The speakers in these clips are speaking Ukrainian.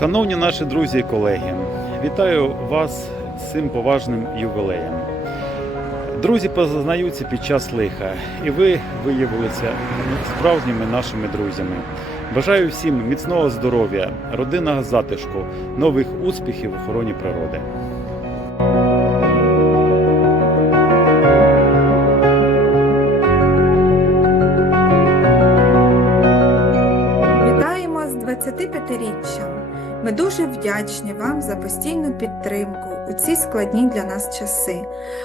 Шановні наші друзі і колеги, вітаю вас з цим поважним ювілеєм. Друзі познаються під час лиха, і ви виявилися справжніми нашими друзями. Бажаю всім міцного здоров'я, родинного затишку, нових успіхів в охороні природи. Вітаємо з 25-річчям. Ми дуже вдячні вам за постійну підтримку у ці складні для нас часи.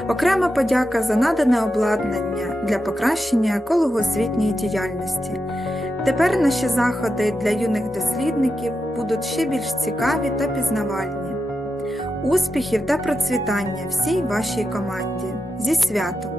Окрема подяка за надане обладнання для покращення еколого-освітньої діяльності. Тепер наші заходи для юних дослідників будуть ще більш цікаві та пізнавальні. Успіхів та процвітання всій вашій команді! Зі святом!